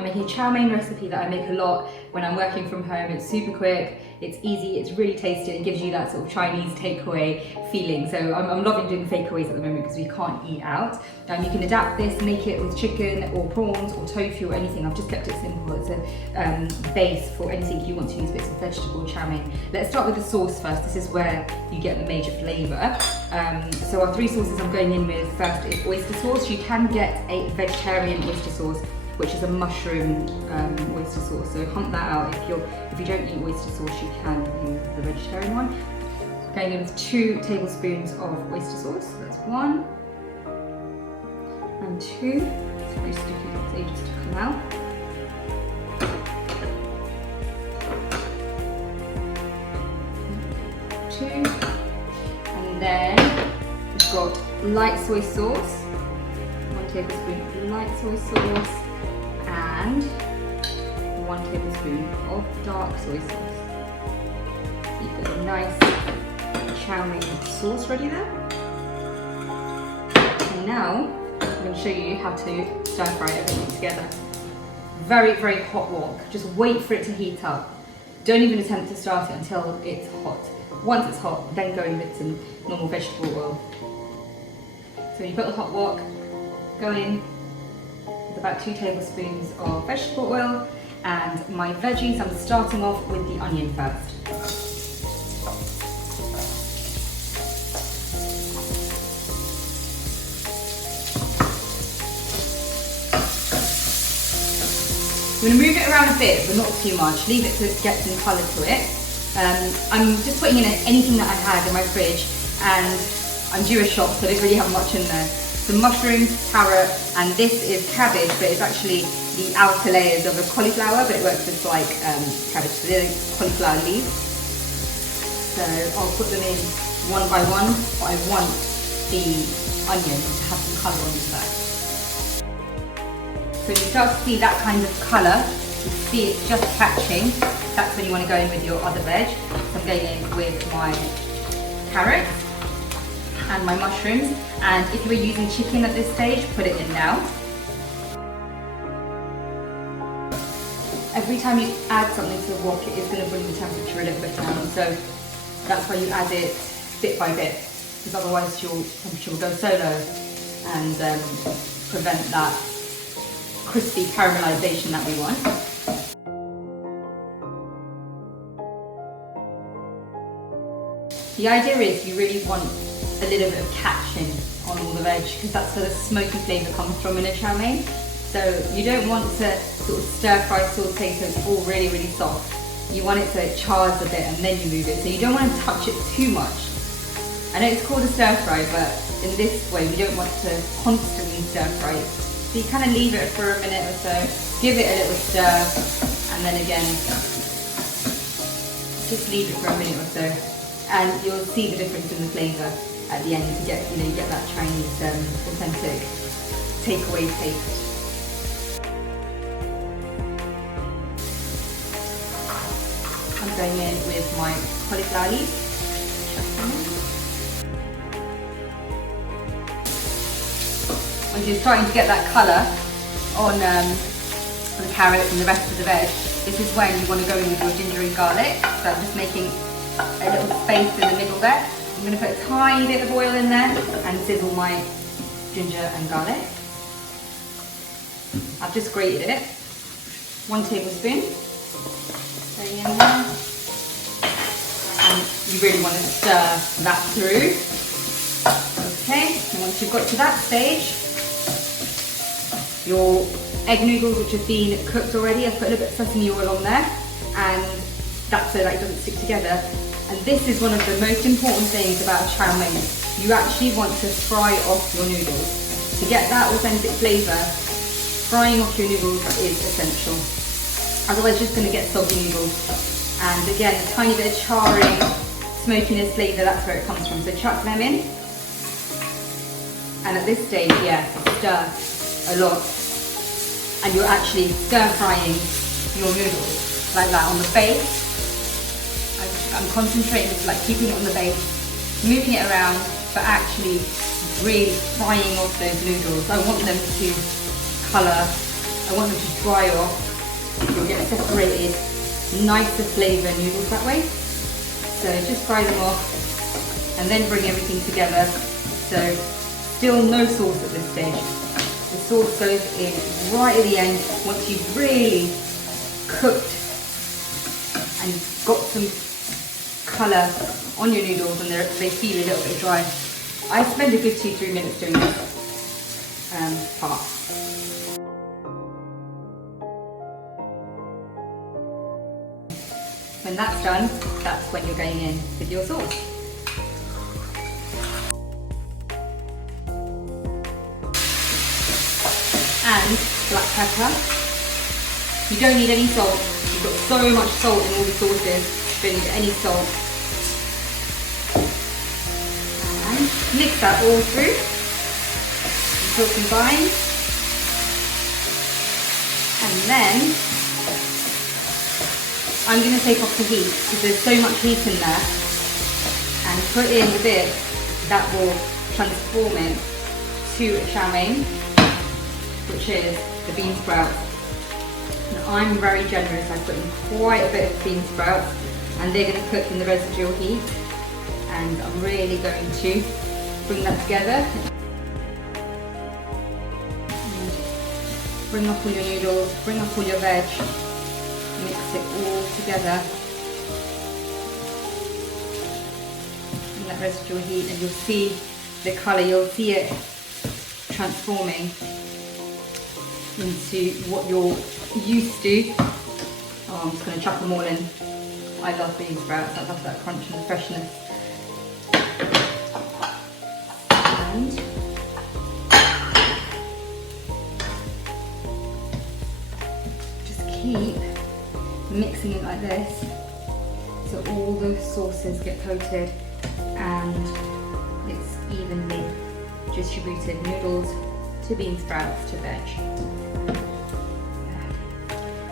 I'm making a chow mein recipe that I make a lot when I'm working from home. It's super quick, it's easy, it's really tasty, it gives you that sort of Chinese takeaway feeling. So I'm loving doing fakeaways at the moment because we can't eat out. You can adapt this, make it with chicken or prawns or tofu or anything. I've just kept it simple. It's a base for anything you want to use, but it's a vegetable chow mein. Let's start with the sauce first. This is where you get the major flavour. So our three sauces I'm going in with first is oyster sauce. You can get a vegetarian oyster sauce, which is a mushroom oyster sauce. So hunt that out. If you don't eat oyster sauce, you can use the vegetarian one. Going in with 2 tablespoons of oyster sauce. So that's 1 and 2. It's very sticky, it takes ages to come out. And then we've got light soy sauce, 1 tablespoon of light soy sauce, and 1 tablespoon of dark soy sauce. So you've got a nice chow mein sauce ready there. And now I'm going to show you how to stir fry everything together. Very, very hot wok. Just wait for it to heat up. Don't even attempt to start it until it's hot. Once it's hot, then go in with some normal vegetable oil. So you put the hot wok, go in with about 2 tablespoons of vegetable oil, and my veggies, I'm starting off with the onion first. I'm going to move it around a bit, but not too much. Leave it to get some colour to it. I'm just putting in anything that I had in my fridge, and I'm due a shop, so I don't really have much in there. Some mushrooms, carrot, and this is cabbage, but it's actually the outer layers of a cauliflower, but it works just like cabbage, so they're cauliflower leaves. So I'll put them in one by one, but I want the onion to have some colour on the back. So when you start to see that kind of colour, you see it just catching, that's when you want to go in with your other veg. So I'm going in with my carrots and my mushrooms, and if you were using chicken at this stage, put it in now. Every time you add something to the wok, it is going to bring the temperature a little bit down, so that's why you add it bit by bit, because otherwise your temperature will go so low and prevent that crispy caramelization that we want. The idea is you really want a little bit of catching on all the veg, because that's where the smoky flavour comes from in a chow mein. So you don't want to sort of stir fry saute so it's all really, really soft. You want it so it chars a bit and then you move it. So you don't want to touch it too much. I know it's called a stir fry, but in this way we don't want to constantly stir fry it. So you kind of leave it for a minute or so, give it a little stir, and then again, just leave it for a minute or so, and you'll see the difference in the flavour at the end. You get, you get that Chinese authentic takeaway taste. I'm going in with my cauliflower leaves. When you're starting to get that colour on the carrots and the rest of the veg, this is when you want to go in with your ginger and garlic. So I'm just making a little space in the middle there. I'm going to put a tiny bit of oil in there and sizzle my ginger and garlic. I've just grated it. 1 tablespoon. Going in there. And you really want to stir that through. Okay, and once you've got to that stage, your egg noodles, which have been cooked already, I've put a little bit of sesame oil on there, and that's so that it doesn't stick together. And this is one of the most important things about chow mein. You actually want to fry off your noodles. To get that authentic flavour, frying off your noodles is essential. Otherwise you're just going to get soggy noodles. And again, a tiny bit of charring, smokiness flavour, that's where it comes from. So chuck them in. And at this stage, yeah, stir a lot. And you're actually stir frying your noodles like that on the base. I'm concentrating, like keeping it on the base, moving it around, but actually really frying off those noodles. I want them to colour I want them to dry off. You'll get separated, nicer flavour noodles that way. So just fry them off and then bring everything together. So still no sauce at this stage. The sauce goes in right at the end once you've really cooked and got some colour on your noodles and they feel a little bit dry. I spend a good 2-3 minutes doing this part. When that's done, that's when you're going in with your sauce. And black pepper. You don't need any salt. You've got so much salt in all the sauces, you don't need any salt. And mix that all through until it combines. And then I'm going to take off the heat because there's so much heat in there, and put in the bit that will transform it to a chow mein, which is the bean sprouts. Now I'm very generous, I put in quite a bit of bean sprouts and they're going to cook in the residual heat, and I'm really going to bring that together. And bring up all your noodles, bring up all your veg, mix it all together in that residual heat, and you'll see the colour, you'll see it transforming into what you're used to. Oh, I'm just going to chuck them all in. I love bean sprouts, I love that crunch and the freshness. And just keep mixing it like this so all the sauces get coated and it's evenly distributed. Noodles to bean sprouts to veg.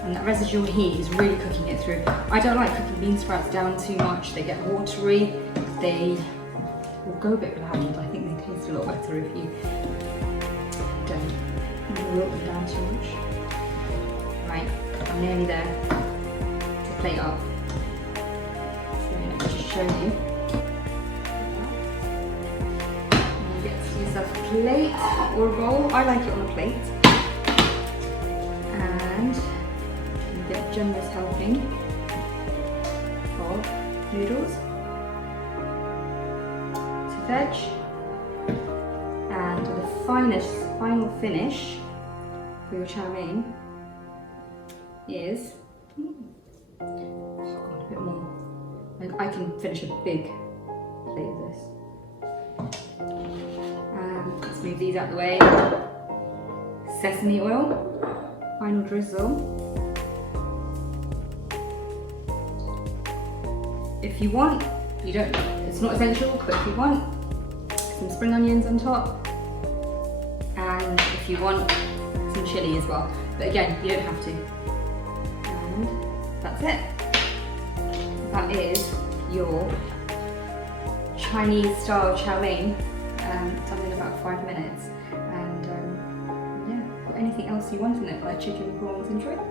And that residual heat is really cooking it through. I don't like cooking bean sprouts down too much. They get watery. They will go a bit bland. I think they taste a lot better if you don't wilt them down too much. Right, I'm nearly there to plate up. So let me just show you. You get to use a plate or a bowl. I like it on a plate. And get a generous helping of noodles to veg, and the final finish for your chow mein is a bit more. I can finish a big plate of this. Let's move these out of the way. Sesame oil, final drizzle. If you want, you don't, it's not essential, but if you want, some spring onions on top, and if you want, some chilli as well. But again, you don't have to. And that's it. That is your Chinese style chow mein, done in about 5 minutes. And yeah, put anything else you want in it, like chicken, prawns and shrimp.